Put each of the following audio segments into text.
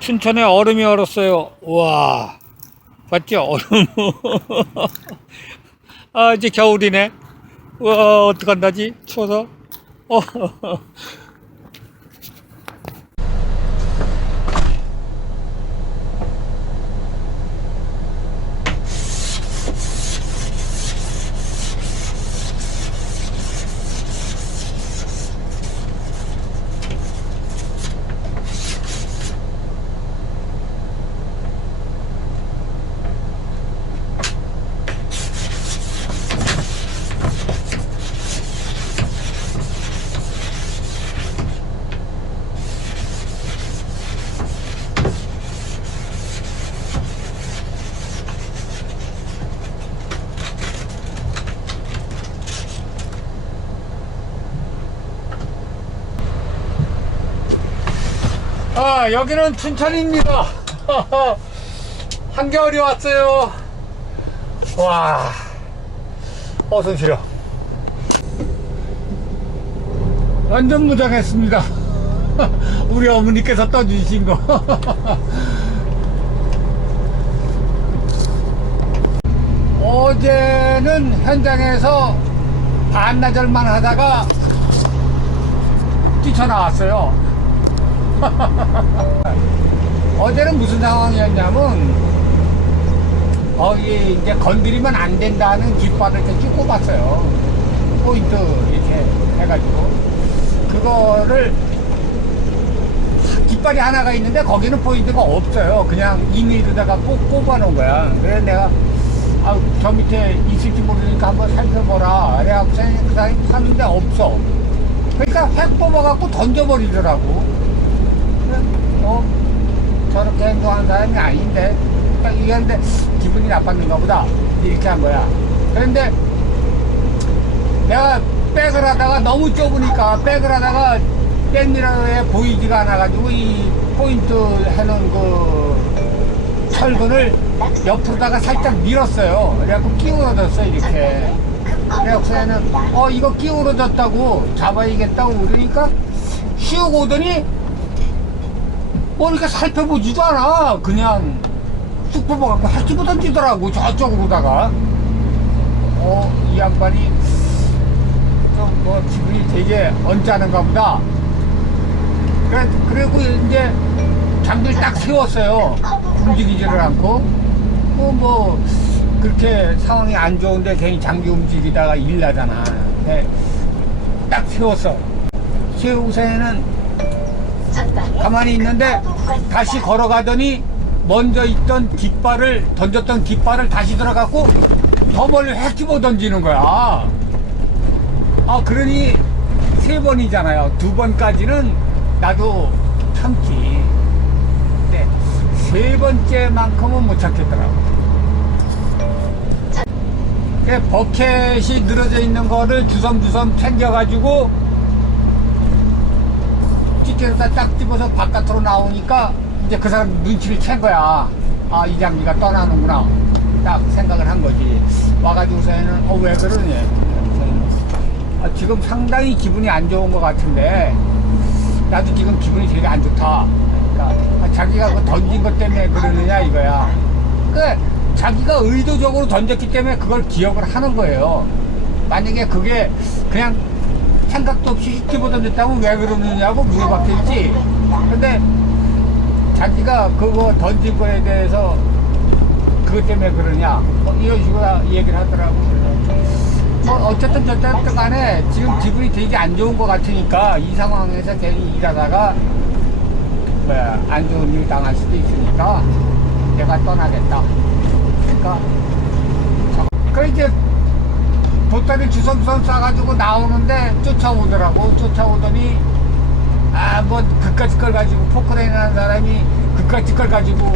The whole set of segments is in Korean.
춘천에 얼음이 얼었어요. 와, 봤죠? 얼음. 아, 이제 겨울이네. 와, 어떡한다지? 추워서. 어. 아, 여기는 춘천입니다. 한겨울이 왔어요. 와, 어손 시려. 완전 무장했습니다. 우리 어머니께서 떠주신 거. 어제는 현장에서 반나절만 하다가 뛰쳐나왔어요. 어제는 무슨 상황이었냐면 거기 이제 건드리면 안 된다는 깃발을 이렇게 쭉 꼽았어요. 포인트 이렇게 해가지고 그거를 깃발이 하나가 있는데 거기는 포인트가 없어요. 그냥 이미르다가 꼭 꼽아놓은 거야. 그래서 내가 아, 저 밑에 있을지 모르니까 한번 살펴보라. 그래갖고 그 사람이 팠는데 없어. 그러니까 획 뽑아갖고 던져버리더라고. 어, 저렇게 행동하는 사람이 아닌데. 딱 이랬는데 기분이 나빴는가 보다. 이렇게 한 거야. 그런데 내가 백을 하다가 너무 좁으니까 백을 하다가 백미러에 보이지가 않아가지고 이 포인트 해놓은 그 철근을 옆으로다가 살짝 밀었어요. 그래갖고 끼우러졌어 이렇게. 그래갖고서는 어 이거 끼우러졌다고 잡아야겠다고 그러니까 슉 오더니 뭐 이렇게 살펴보지도 않아. 그냥 쑥 뽑아갖고 할지도 던지더라고 저쪽으로다가. 어 이 양반이 좀 뭐 기분이 되게 언짢은가 보다. 그래, 그리고 이제 장비를 딱 세웠어요. 움직이지를 않고. 뭐, 뭐, 그렇게 상황이 안 좋은데 괜히 장비 움직이다가 일 나잖아. 네. 딱 세웠어. 세우고서는 가만히 있는데 다시 걸어가더니 먼저 있던 깃발을, 던졌던 깃발을 다시 들어갖고 더 멀리 획 집어 던지는 거야. 아, 그러니 세 번이잖아요. 두 번까지는 나도 참지. 근데 세 번째만큼은 못 참겠더라고. 그 버켓이 늘어져 있는 거를 주섬주섬 챙겨가지고 찌개에다 딱 집어서 바깥으로 나오니까 이제 그 사람 눈치를 챈 거야. 아, 이 장비가 떠나는구나. 딱 생각을 한 거지. 와가지고서는, 어, 왜 그러니? 아, 지금 상당히 기분이 안 좋은 것 같은데 나도 지금 기분이 되게 안 좋다. 그러니까 아, 자기가 그 던진 것 때문에 그러느냐 이거야. 그 자기가 의도적으로 던졌기 때문에 그걸 기억을 하는 거예요. 만약에 그게 그냥 생각도 없이 집어 던졌다면 왜 그러느냐고 물어봤겠지. 근데 자기가 그거 던진 거에 대해서 그것 때문에 그러냐 뭐 이런 식으로 얘기를 하더라고. 뭐 어쨌든 저쨌든 간에 지금 기분이 되게 안 좋은 것 같으니까 이 상황에서 괜히 일하다가 뭐야 안 좋은 일 당할 수도 있으니까 내가 떠나겠다. 그러니까 저- 그 이제 보따리 주섬주섬 싸가지고 나오는데 쫓아오더라고. 쫓아오더니 아 뭐 그까짓 걸 가지고 포크레인 하는 사람이 그까짓 걸 가지고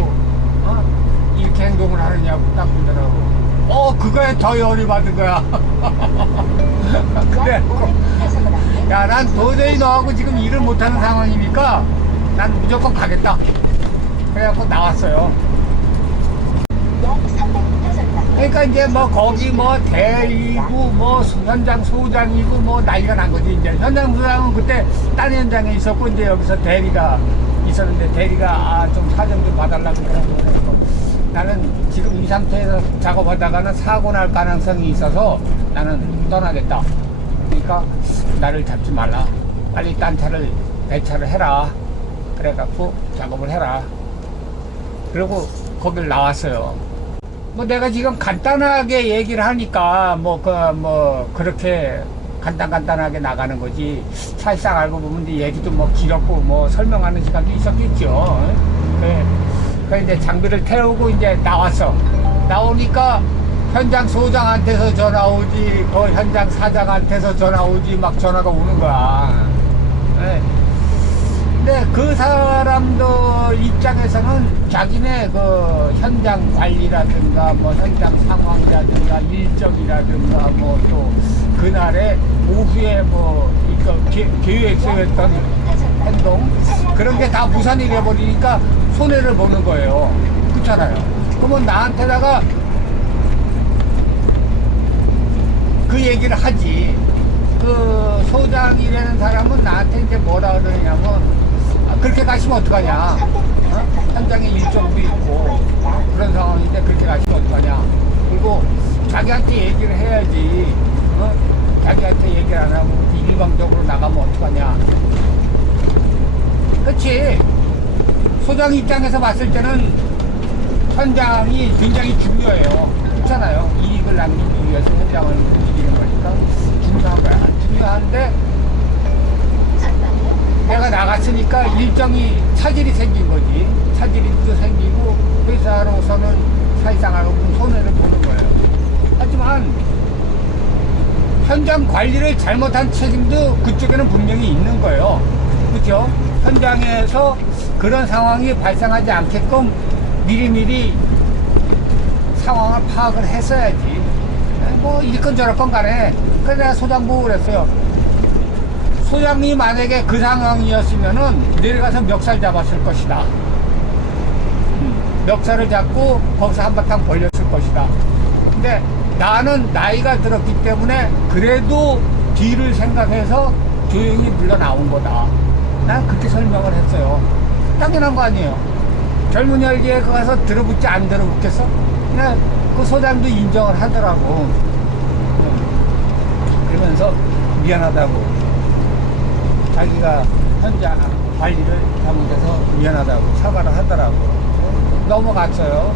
어? 이렇게 행동을 하느냐고 딱 보더라고. 어 그거에 더 열이 받은 거야. 그래. 야, 난 도저히 너하고 지금 일을 못하는 상황이니까 난 무조건 가겠다. 그래갖고 나왔어요. 그러니까 이제 뭐 거기 뭐 대이고 뭐 현장 소장이고 뭐 난리가 난 거지 이제 현장 소장은 그때 딴 현장에 있었고 이제 여기서 대리가 있었는데 대리가 아, 좀 사정 좀 봐달라고 그래서 나는 지금 이 상태에서 작업하다가는 사고 날 가능성이 있어서 나는 떠나겠다. 그러니까 나를 잡지 말라. 빨리 딴 차를 배차를 해라. 그래갖고 작업을 해라. 그리고 거길 나왔어요. 뭐 내가 지금 간단하게 얘기를 하니까 뭐 그뭐 그렇게 간단 간단하게 나가는 거지 사실상 알고 보면 얘기도 뭐 길었고 뭐 설명하는 시간도 있었겠죠. 네. 그 이제 장비를 태우고 이제 나왔어. 나오니까 현장 소장한테서 전화 오지, 그 현장 사장한테서 전화 오지 막 전화가 오는 거야. 네. 근데 그 사람들 입장에서는 자기네 그 현장 관리라든가 뭐 현장 상황이라든가 일정이라든가 뭐 또 그날에 오후에 뭐 이거 계- 계획서였던 행동 그런 게 다 무산이 돼버리니까 손해를 보는 거예요. 그렇잖아요. 그러면 나한테다가 그 얘기를 하지. 그 소장이라는 사람은 나한테 이제 뭐라 그러냐면 아, 그렇게 가시면 어떡하냐. 어? 현장에 일정도 있고 그런 상황인데 그렇게 가시면 어떡하냐. 그리고 자기한테 얘기를 해야지. 어? 자기한테 얘기를 안 하고 일방적으로 나가면 어떡하냐. 그치. 소장 입장에서 봤을 때는 현장이 굉장히 중요해요. 그렇잖아요. 이익을 남기기 위해서 현장을 움직이는 거니까 중요한 거야. 중요한데 내가 나갔으니까 일정이 차질이 생긴 거지. 차질이 또 생기고 회사로서는 사실상 알고 보면 손해를 보는 거예요. 하지만 현장 관리를 잘못한 책임도 그쪽에는 분명히 있는 거예요. 그렇죠? 현장에서 그런 상황이 발생하지 않게끔 미리미리 상황을 파악을 했어야지. 뭐 이건 저건 간에 그래서 내가 소장 보고 그랬어요. 소장이 만약에 그 상황이었으면은 내려가서 멱살 잡았을 것이다. 음, 멱살을 잡고 거기서 한바탕 벌렸을 것이다. 근데 나는 나이가 들었기 때문에 그래도 뒤를 생각해서 조용히 물러나온 거다. 난 그렇게 설명을 했어요. 당연한 거 아니에요. 젊은 열기에 가서 들어붙지 안 들어붙겠어? 그냥 그 소장도 인정을 하더라고. 음. 그러면서 미안하다고. 자기가 현장 관리를 잘못해서 미안하다고 사과를 하더라고. 넘어갔어요.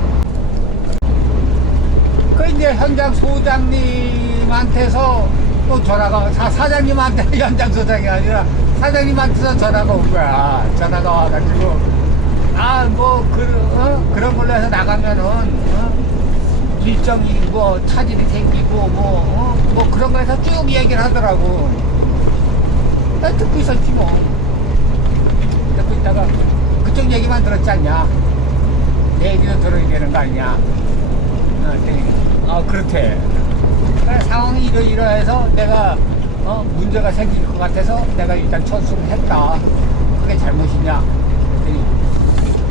그 이제 현장 소장님한테서 또 전화가 사, 사장님한테 현장 소장이 아니라 사장님한테서 전화가 온 거야. 전화가 와가지고 아뭐 그, 어? 그런 걸로 해서 나가면은 어? 일정이 뭐 차질이 생기고 뭐, 어? 뭐 그런 거 해서 쭉 얘기를 하더라고. 나 듣고 있었지 뭐. 듣고 있다가 그쪽 얘기만 들었지 않냐. 내 얘기도 들어야 되는 거 아니냐. 아, 그렇대. 그래, 상황이 이러이러해서 내가 어, 문제가 생길 것 같아서 내가 일단 철수를 했다. 그게 잘못이냐.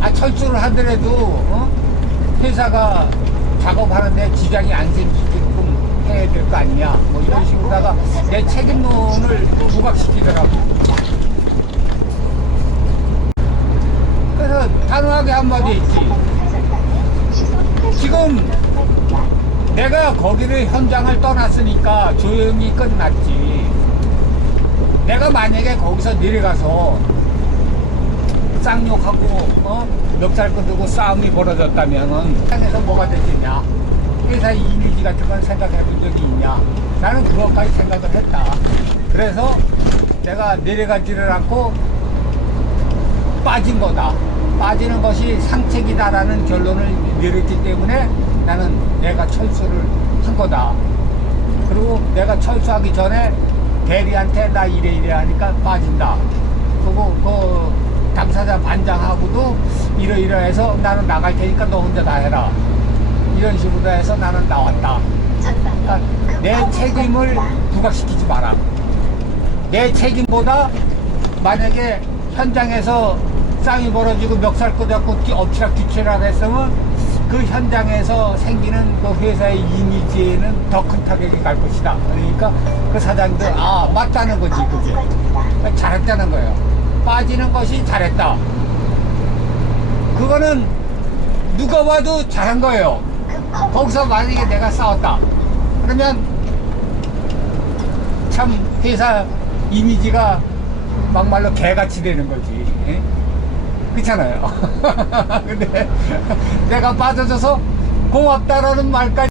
아, 철수를 하더라도 어? 회사가 작업하는데 지장이 안 생기게끔 해야 될 거 아니냐. 뭐 이런 식으로다가 내 책임론을 부각시키더라고. 그래서 단호하게 한마디 했지. 지금 내가 거기를 현장을 떠났으니까 조용히 끝났지. 내가 만약에 거기서 내려가서 쌍욕하고 어? 멱살 끊고 싸움이 벌어졌다면은 현장에서 뭐가 되겠냐? 회사의 이미지 같은 건 생각해 본 적이 있냐? 나는 그것까지 생각을 했다. 그래서 내가 내려가지를 않고 빠진 거다. 빠지는 것이 상책이다라는 결론을 내렸기 때문에 나는 내가 철수를 한 거다. 그리고 내가 철수하기 전에 대리한테 나 이래 이래 하니까 빠진다. 그리고 그 당사자 반장하고도 이러이러해서 나는 나갈 테니까 너 혼자 다 해라. 이런 식으로 해서 나는 나왔다. 그러니까 내 책임을 부각시키지 마라. 내 책임보다 만약에 현장에서 쌍이 벌어지고 멱살 꽂았고 뒤- 엎치락 뒤치락 했으면 그 현장에서 생기는 그 회사의 이미지에는 더 큰 타격이 갈 것이다. 그러니까 그 사장도 아 맞다는 거지 그게 잘했다는 거예요. 빠지는 것이 잘했다. 그거는 누가 봐도 잘한 거예요. 거기서 만약에 내가 싸웠다. 그러면 참 회사 이미지가 막말로 개같이 되는 거지. 예? 그렇잖아요. 근데 내가 빠져줘서 고맙다라는 말까지